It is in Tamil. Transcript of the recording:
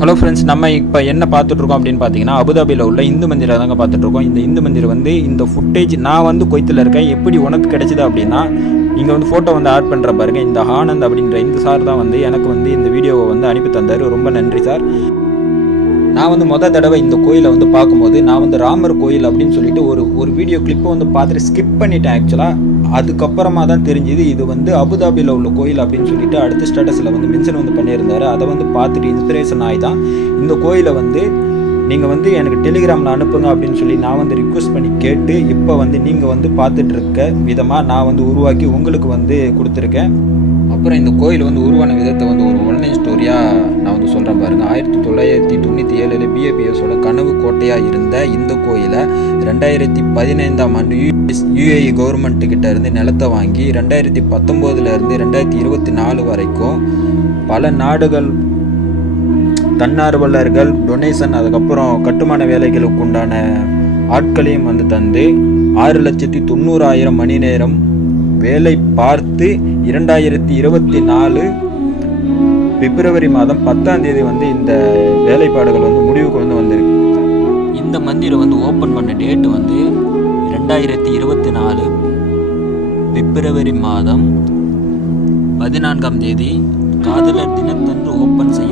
ஹலோ ஃப்ரெண்ட்ஸ், நம்ம இப்போ என்ன பார்த்துட்ருக்கோம் அப்படின்னு பார்த்தீங்கன்னா, அபுதாபியில் உள்ள இந்து மந்திரை தாங்க பார்த்துட்ருக்கோம். இந்த இந்து மந்திர் வந்து இந்த ஃபுட்டேஜ் நான் வந்து குவைத்தில் இருக்கேன், எப்படி உனக்கு கிடைச்சிது அப்படின்னா, இங்கே வந்து ஃபோட்டோ வந்து ஆட் பண்ணுற பாருங்க. இந்த ஆனந்த் அப்படின்ற இந்த சார் தான் வந்து எனக்கு வந்து இந்த வீடியோவை வந்து அனுப்பி தந்தார். ரொம்ப நன்றி சார். நான் வந்து தடவை இந்த கோயிலை வந்து பார்க்கும்போது நான் வந்து ராமர் கோயில் அப்படின்னு சொல்லிட்டு ஒரு வீடியோ கிளிப்பை வந்து பார்த்துட்டு ஸ்கிப் பண்ணிட்டேன் ஆக்சுவலாக. அதுக்கப்புறமா தான் தெரிஞ்சுது இது வந்து அபுதாபியில் உள்ள கோயில் அப்படின்னு சொல்லிட்டு அடுத்த ஸ்டேட்டஸில் வந்து மென்ஷன் வந்து பண்ணியிருந்தார். அதை வந்து பார்த்துட்டு இன்ஸ்பிரேஷன் ஆகி தான் இந்த கோயிலை வந்து நீங்கள் வந்து எனக்கு டெலிகிராமில் அனுப்புங்க அப்படின்னு சொல்லி நான் வந்து ரிக்வெஸ்ட் பண்ணி கேட்டு இப்போ வந்து நீங்கள் வந்து பார்த்துட்டு இருக்க விதமாக நான் வந்து உருவாக்கி உங்களுக்கு வந்து கொடுத்துருக்கேன். அப்புறம் இந்த கோயில் வந்து உருவான விதத்தை வந்து ஒரு ஒன்லைன் ஸ்டோரியாக நான் வந்து சொல்கிறேன் பாருங்கள். 1997 பிஏபிஎஸோட கனவு கோட்டையாக இருந்த இந்த கோயிலை 2015ஆம் ஆண்டு யுஏஇ கவர்மெண்ட்டுக்கிட்ட இருந்து நிலத்தை வாங்கி 2019 2024 வரைக்கும் பல நாடுகள் தன்னார்வலர்கள் டொனேஷன், அதுக்கப்புறம் கட்டுமான வேலைகளுக்கு உண்டான ஆட்களையும் வந்து தந்து 6,90,000 மணி நேரம் வேலை பார்த்து 2024 பிப்ரவரி மாதம் 10ஆம் தேதி வந்து இந்த வேலைப்பாடுகள் வந்து முடிவுக்கு வந்து வந்திருக்கு. இந்த மந்திரை வந்து ஓப்பன் பண்ண டேட் வந்து 2024 பிப்ரவரி மாதம் 14ஆம் தேதி காதலர் தினத்தன்று ஓப்பன் செய்ய